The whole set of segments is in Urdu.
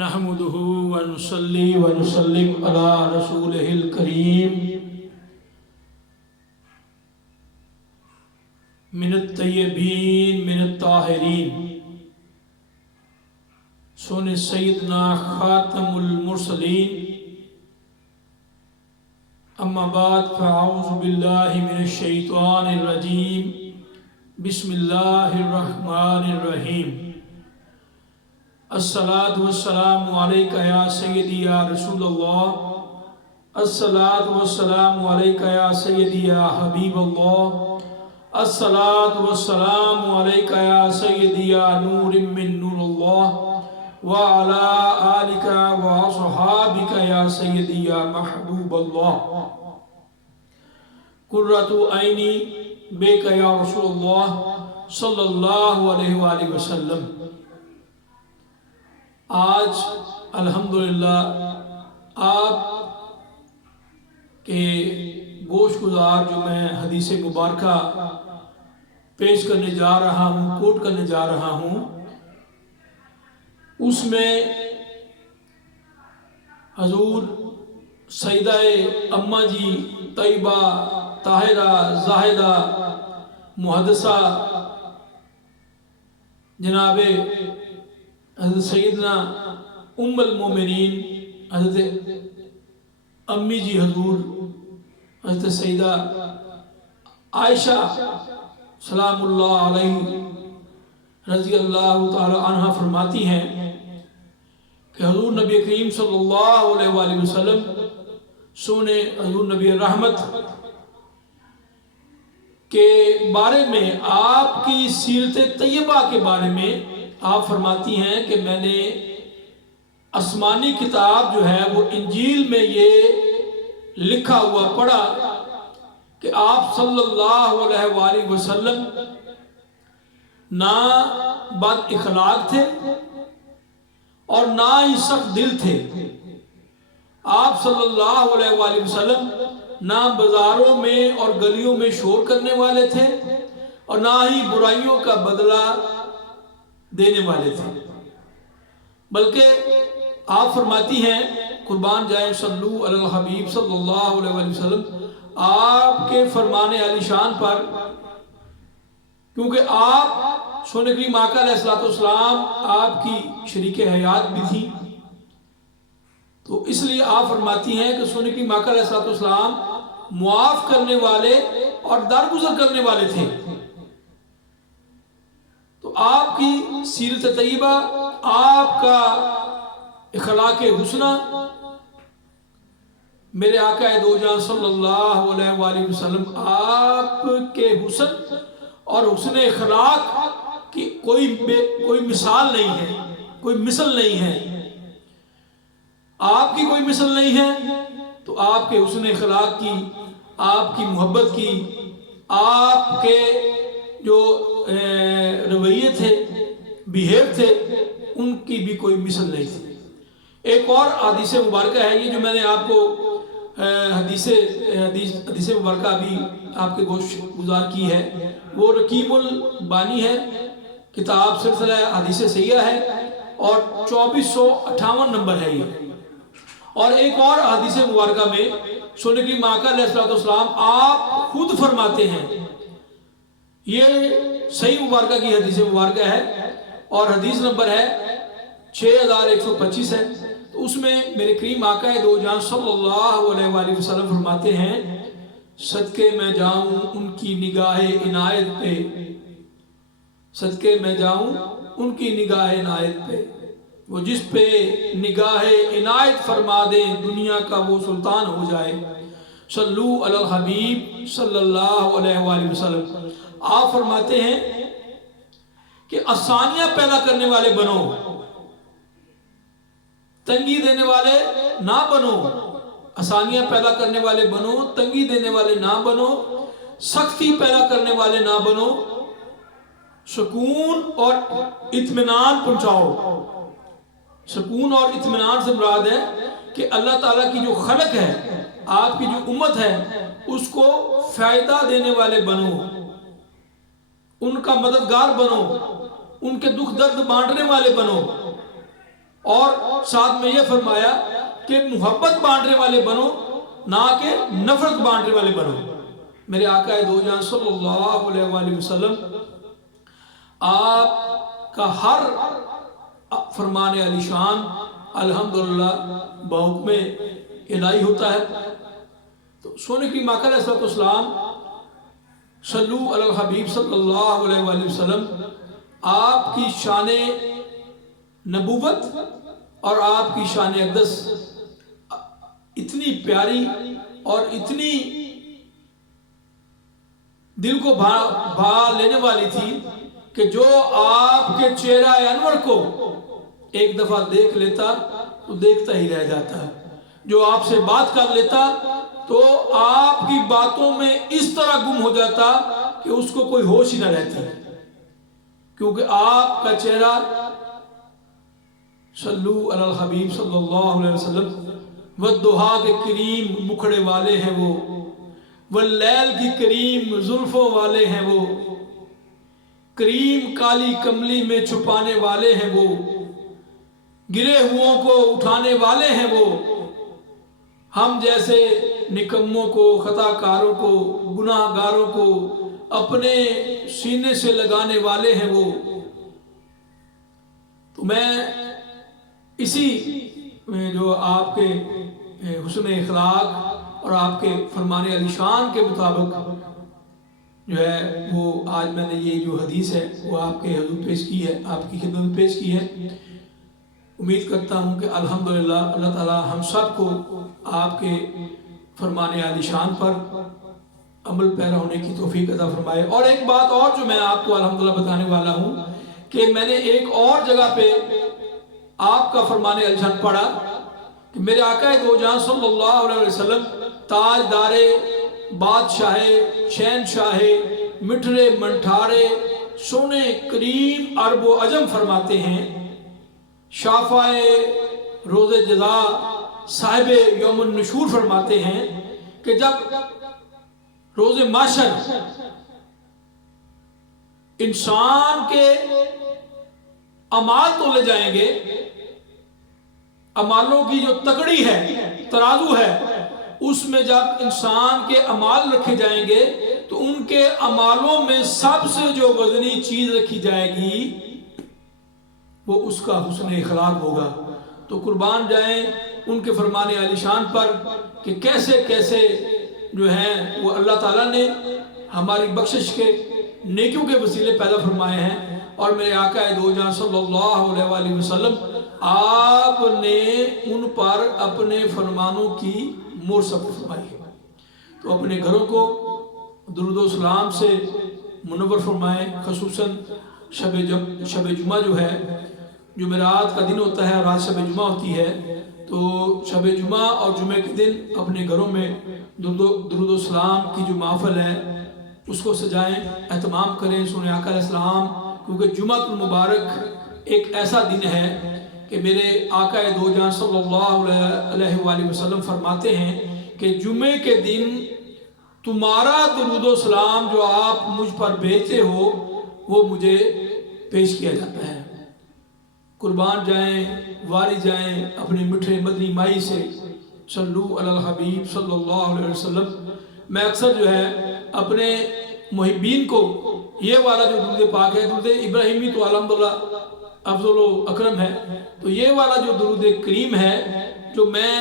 نحمده ونصلي ونسلم على رسوله الكريم من الطيبين من الطاهرين سن سيدنا خاتم المرسلين اما بعد فاعوذ بالله من الشيطان الرجيم بسم الله الرحمن الرحيم الصلاة والسلام علیکہ یا سیدی یا رسول اللہ، الصلاة والسلام علیکہ یا سیدی یا حبیب اللہ، الصلاة والسلام علیکہ یا سیدی یا نور من نور اللہ، وعلا آلکہ وصحابکہ یا سیدی یا محبوب اللہ، قرۃ عینی بیک یا رسول اللہ صلی اللہ علیہ وآلہ وسلم۔ آج الحمدللہ آپ کے گوش گزار جو میں حدیث مبارکہ پیش کرنے جا رہا ہوں، کوٹ کرنے جا رہا ہوں، اس میں حضور سیدہ اماں جی طیبہ طاہرہ زاہدہ محدثہ جناب حضرت سیدنا ام المومنین حضرت امی جی حضور حضرت سیدہ عائشہ سلام اللہ علیہ رضی اللہ تعالی عنہ فرماتی ہیں کہ حضور نبی کریم صلی اللہ علیہ وآلہ وسلم سونے حضور نبی رحمت کے بارے میں، آپ کی سیرت طیبہ کے بارے میں آپ فرماتی ہیں کہ میں نے آسمانی کتاب جو ہے وہ انجیل میں یہ لکھا ہوا پڑھا کہ آپ صلی اللہ علیہ وآلہ وسلم نہ بد اخلاق تھے اور نہ ہی سخت دل تھے۔ آپ صلی اللہ علیہ وآلہ وسلم نہ بازاروں میں اور گلیوں میں شور کرنے والے تھے اور نہ ہی برائیوں کا بدلہ دینے والے تھے، بلکہ آپ فرماتی ہیں قربان جائیں صلو علی الحبیب صلی اللہ علیہ وسلم، آپ کے فرمان علی شان پر، کیونکہ آپ سونے کریم آقا علیہ السلام آپ کی شریک حیات بھی تھی، تو اس لیے آپ فرماتی ہیں کہ سونے کریم آقا علیہ السلام معاف کرنے والے اور درگزر کرنے والے تھے۔ تو آپ کی سیرت طیبہ، آپ کا اخلاق حسنہ، میرے آقا دو جہاں صلی اللہ علیہ وآلہ وسلم آپ کے حسن اور حسن اخلاق کی کوئی مثال نہیں ہے، کوئی مثل نہیں ہے، آپ کی کوئی مثل نہیں ہے۔ تو آپ کے حسن اخلاق کی، آپ کی محبت کی، آپ کے جو رویے تھے، بیہیو تھے، ان کی بھی کوئی مثل نہیں تھی۔ ایک اور حدیث مبارکہ ہے، یہ جو میں نے آپ کو حدیث مبارکہ بھی آپ کے گوش گزار کی ہے، وہ رقیب البانی ہے، کتاب سلسلہ حدیث صحیحہ ہے اور 2458 نمبر ہے یہ۔ اور ایک اور حدیث مبارکہ میں سونے کی آقا علیہ السلام آپ خود فرماتے ہیں، یہ صحیح مبارکہ کی حدیث مبارکہ ہے اور حدیث نمبر ہے 6125 ہے، تو اس میں میرے کریم آقا دو جہاں صلی اللہ علیہ وآلہ وسلم فرماتے ہیں، صدقے میں جاؤں ان کی نگاہ عنایت پہ، صدقے میں جاؤں ان کی نگاہ عنایت پہ، وہ جس پہ نگاہ عنایت فرما دے دنیا کا وہ سلطان ہو جائے۔ صلو علی الحبیب صلی اللہ علیہ وآلہ وسلم۔ آپ فرماتے ہیں کہ آسانیاں پیدا کرنے والے بنو، تنگی دینے والے نہ بنو، آسانیاں پیدا کرنے والے بنو، تنگی دینے والے نہ بنو، سختی پیدا کرنے والے نہ بنو، سکون اور اطمینان پہنچاؤ۔ سکون اور اطمینان سے مراد ہے کہ اللہ تعالیٰ کی جو خلق ہے، آپ کی جو امت ہے، اس کو فائدہ دینے والے بنو، ان کا مددگار بنو، ان کے دکھ درد بانٹنے والے بنو۔ اور ساتھ میں یہ فرمایا کہ محبت بانٹنے والے بنو، نہ کہ نفرت بانٹنے والے بنو۔ میرے آقا دو جہاں صلی اللہ علیہ وآلہ وسلم آپ کا ہر فرمان علی شان الحمدللہ بحکم الہی ہوتا ہے۔ تو سونے کی آقا علیہ السلام صلو علی الحبیب صلی اللہ علیہ وآلہ وسلم آپ کی شان نبوت اور آپ کی شان اقدس اتنی پیاری اور اتنی دل کو بھا لینے والی تھی کہ جو آپ کے چہرہ انور کو ایک دفعہ دیکھ لیتا تو دیکھتا ہی رہ جاتا، جو آپ سے بات کر لیتا تو آپ کی باتوں میں اس طرح گم ہو جاتا کہ اس کو کوئی ہوش ہی نہ رہتی، کیونکہ آپ کا چہرہ صلو علی الحبیب صلی اللہ علیہ وسلم والضحیٰ کے کریم مکھڑے والے ہیں وہ، واللیل کی کریم زلفوں والے ہیں وہ، کریم کالی کملی میں چھپانے والے ہیں وہ، گرے ہوں کو اٹھانے والے ہیں وہ، ہم جیسے نکموں کو، خطا کاروں کو، گناہ گاروں کو اپنے سینے سے لگانے والے ہیں وہ۔ تو میں اسی جو آپ کے حسن اخلاق اور آپ کے فرمان علی شان کے مطابق جو ہے وہ آج میں نے یہ جو حدیث ہے وہ آپ کے حضور پیش کی ہے، آپ کی خدمت میں پیش کی ہے۔ امید کرتا ہوں کہ الحمدللہ اللہ تعالی ہم سب کو آپ کے فرمان علی شان پر عمل پیرا ہونے کی توفیق عطا فرمائے۔ اور ایک بات اور جو میں آپ کو الحمدللہ بتانے والا ہوں کہ میں نے ایک اور جگہ پہ آپ کا فرمان علی شان پڑھا کہ میرے آقا دو جہاں صلی اللہ علیہ وسلم تاجدار بادشاہ شہنشاہ مٹھرے منٹھارے سونے کریم عرب و عجم فرماتے ہیں، شافع روز جزا صاحب یوم النشور فرماتے ہیں کہ جب روز محشر انسان کے اعمال تولے جائیں گے، اعمالوں کی جو تکڑی ہے، ترازو ہے، اس میں جب انسان کے اعمال رکھے جائیں گے تو ان کے اعمالوں میں سب سے جو وزنی چیز رکھی جائے گی وہ اس کا حسن اخلاق ہوگا۔ تو قربان جائیں ان کے فرمان علی شان پر کہ کیسے کیسے جو ہیں وہ اللہ تعالیٰ نے ہماری بخشش کے نیکیوں کے وسیلے پیدا فرمائے ہیں۔ اور میرے آقا دو جہاں صلی اللہ علیہ وآلہ وسلم آپ نے ان پر اپنے فرمانوں کی مہر ثبت فرمائی ہے۔ تو اپنے گھروں کو درود و سلام سے منور فرمائیں، خصوصاً شب جمعہ جو ہے، جمعرات کا دن ہوتا ہے اور آج شب جمعہ ہوتی ہے، تو شب جمعہ اور جمعہ کے دن اپنے گھروں میں درود و سلام کی جو محفل ہے اس کو سجائیں، اہتمام کریں، سنیں آقا علیہ السلام، کیونکہ جمعہ المبارک ایک ایسا دن ہے کہ میرے آقا دو جہاں صلی اللہ علیہ وآلہ وسلم فرماتے ہیں کہ جمعے کے دن تمہارا درود و سلام جو آپ مجھ پر بھیجتے ہو وہ مجھے پیش کیا جاتا ہے۔ قربان جائیں، واری جائیں اپنی میٹھے مدنی مائی سے، صلو علی الحبیب صلی اللہ علیہ وسلم۔ میں اکثر جو ہے اپنے محبین کو یہ والا جو درود پاک ہے، درود ابراہیمی تو الحمدللہ افضل و اکرم ہے، تو یہ والا جو درود کریم ہے جو میں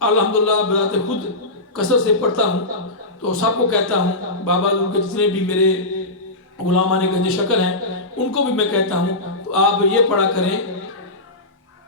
الحمدللہ بذات خود کثرت سے پڑھتا ہوں، تو سب کو کہتا ہوں، بابا کے جتنے بھی میرے غلامان گنج شکر ہیں ان کو بھی میں کہتا ہوں، تو آپ یہ پڑھا کریں،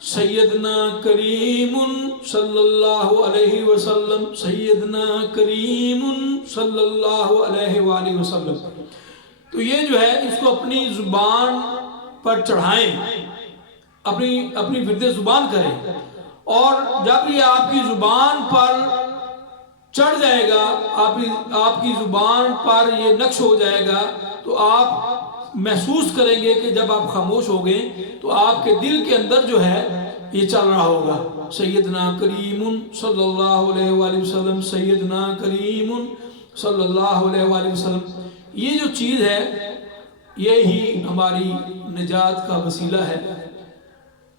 سیدنا کریم صلی اللہ علیہ وسلم، سیدنا کریم صلی اللہ علیہ وآلہ وسلم۔ تو یہ جو ہے اس کو اپنی زبان پر چڑھائیں، اپنی ورد زبان کریں، اور جب یہ آپ کی زبان پر چڑھ جائے گا، آپ کی زبان پر یہ نقش ہو جائے گا، تو آپ محسوس کریں گے کہ جب آپ خاموش ہو گئے تو آپ کے دل کے اندر جو ہے یہ چل رہا ہوگا، سیدنا کریم صلی اللہ علیہ وآلہ وسلم، سیدنا کریم صلی اللہ علیہ وآلہ وسلم۔ یہ جو چیز ہے یہی ہماری نجات کا وسیلہ ہے۔